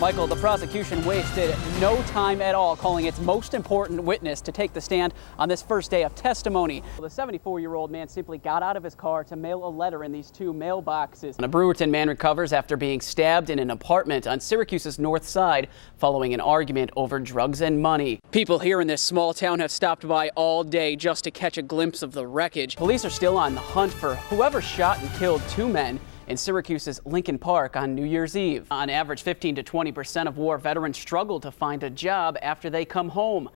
Michael, the prosecution wasted no time at all calling its most important witness to take the stand on this first day of testimony. The 74-year-old man simply got out of his car to mail a letter in these two mailboxes. And a Brewerton man recovers after being stabbed in an apartment on Syracuse's north side following an argument over drugs and money. People here in this small town have stopped by all day just to catch a glimpse of the wreckage. Police are still on the hunt for whoever shot and killed two men in Syracuse's Lincoln Park on New Year's Eve. On average, 15 to 20% of war veterans struggle to find a job after they come home.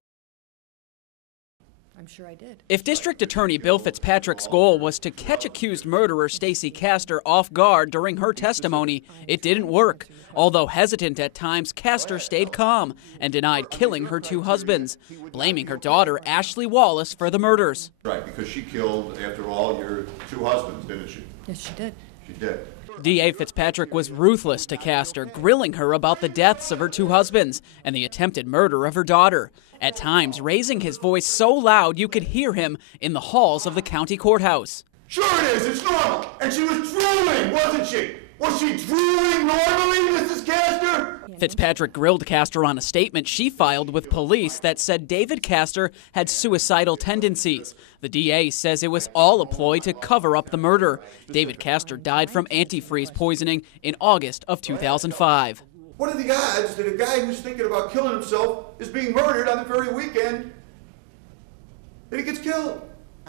I'm sure I did. If District Attorney Bill Fitzpatrick's goal was to catch accused murderer Stacey Castor off guard during her testimony, it didn't work. Although hesitant at times, Castor stayed calm and denied killing her two husbands, blaming her daughter, Ashley Wallace, for the murders. Right, because she killed, after all, your two husbands, didn't she? Yes, she did. She did. DA Fitzpatrick was ruthless to Castor, grilling her about the deaths of her two husbands and the attempted murder of her daughter, at times raising his voice so loud you could hear him in the halls of the county courthouse. Sure it is, it's normal. And she was drooling, wasn't she? Was she drooling normally, Mrs. Castor? Fitzpatrick grilled Castor on a statement she filed with police that said David Castor had suicidal tendencies. The DA says it was all a ploy to cover up the murder. David Castor died from antifreeze poisoning in August of 2005. What are the odds that a guy who's thinking about killing himself is being murdered on the very weekend that he gets killed?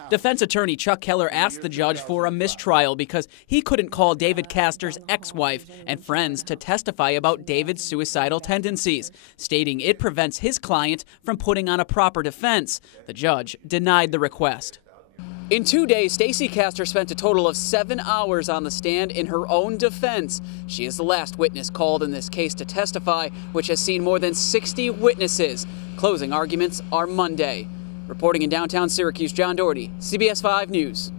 Defense attorney Chuck Keller asked the judge for a mistrial because he couldn't call David Castor's ex-wife and friends to testify about David's suicidal tendencies, stating it prevents his client from putting on a proper defense. The judge denied the request. In 2 days, Stacey Castor spent a total of 7 hours on the stand in her own defense. She is the last witness called in this case to testify, which has seen more than 60 witnesses. Closing arguments are Monday. Reporting in downtown Syracuse, Jon Dougherty, CBS 5 News.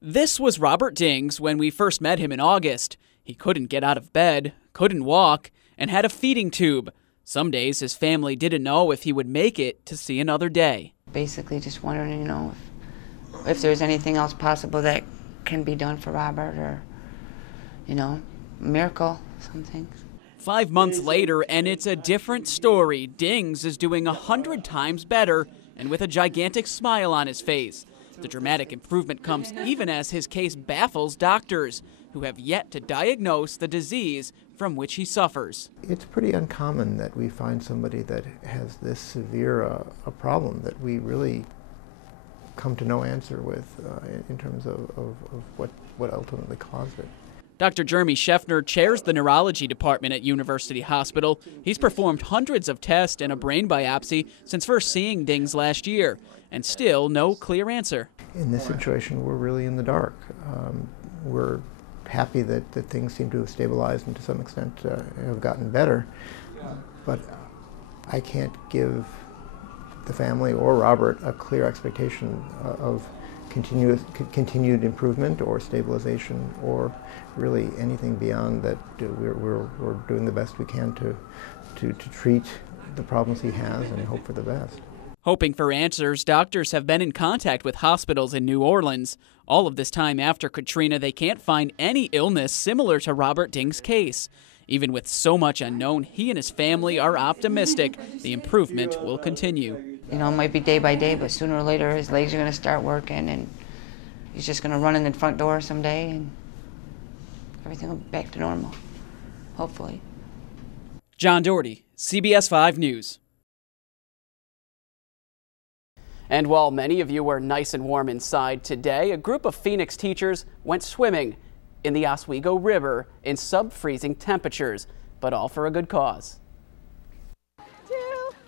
This was Robert Dings when we first met him in August. He couldn't get out of bed, couldn't walk, and had a feeding tube. Some days his family didn't know if he would make it to see another day. Basically just wondering, if there's anything else possible that can be done for Robert, or, a miracle, something. 5 months later, and it's a different story. Dings is doing 100 times better and with a gigantic smile on his face. The dramatic improvement comes even as his case baffles doctors, who have yet to diagnose the disease from which he suffers. It's pretty uncommon that we find somebody that has this severe a problem that we really come to no answer with in terms of what ultimately caused it. Dr. Jeremy Scheffner chairs the neurology department at University Hospital. He's performed hundreds of tests and a brain biopsy since first seeing Dings last year, and still no clear answer. In this situation, we're really in the dark. We're happy that things seem to have stabilized and to some extent have gotten better, but I can't give the family or Robert a clear expectation of continued improvement or stabilization, or really anything beyond that. We're doing the best we can to treat the problems he has and hope for the best. Hoping for answers, doctors have been in contact with hospitals in New Orleans. All of this time after Katrina, they can't find any illness similar to Robert Dings' case. Even with so much unknown, he and his family are optimistic the improvement will continue. It might be day by day, but sooner or later his legs are going to start working and he's just going to run in the front door someday and everything will be back to normal, hopefully. Jon Dougherty, CBS 5 News. And while many of you were nice and warm inside today, a group of Phoenix teachers went swimming in the Oswego River in sub-freezing temperatures, but all for a good cause.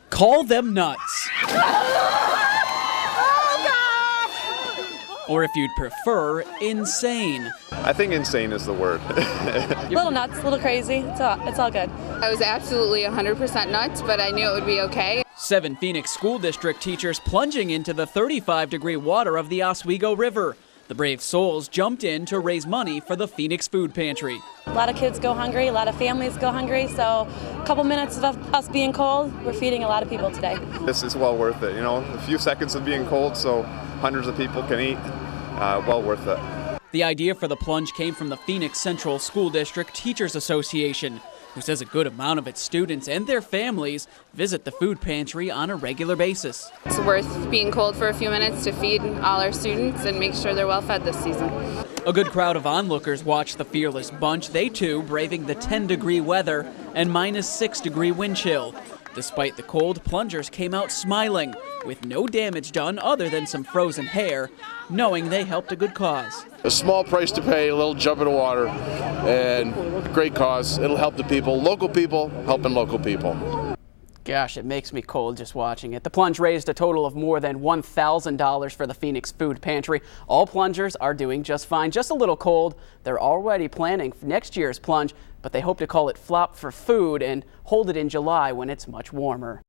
Call them nuts. Or if you'd prefer, insane. I think insane is the word. A little nuts, a little crazy. It's all good. I was absolutely 100% nuts, but I knew it would be okay. 7 Phoenix school district teachers plunging into the 35-degree water of the Oswego River. The brave souls jumped in to raise money for the Phoenix Food Pantry. A lot of kids go hungry, a lot of families go hungry, so a couple minutes of us being cold, we're feeding a lot of people today. This is well worth it, a few seconds of being cold so hundreds of people can eat, well worth it. The idea for the plunge came from the Phoenix Central School District Teachers Association, who says a good amount of its students and their families visit the food pantry on a regular basis. It's worth being cold for a few minutes to feed all our students and make sure they're well fed this season. A good crowd of onlookers watched the fearless bunch, they too braving the 10-degree weather and -6-degree wind chill. Despite the cold, plungers came out smiling, with no damage done other than some frozen hair, knowing they helped a good cause. A small price to pay, a little jump in the water, and great cause. It'll help the people helping local people. Gosh, it makes me cold just watching it. The plunge raised a total of more than $1,000 for the Phoenix Food Pantry. All plungers are doing just fine, just a little cold. They're already planning for next year's plunge, but they hope to call it Flop for Food and hold it in July when it's much warmer.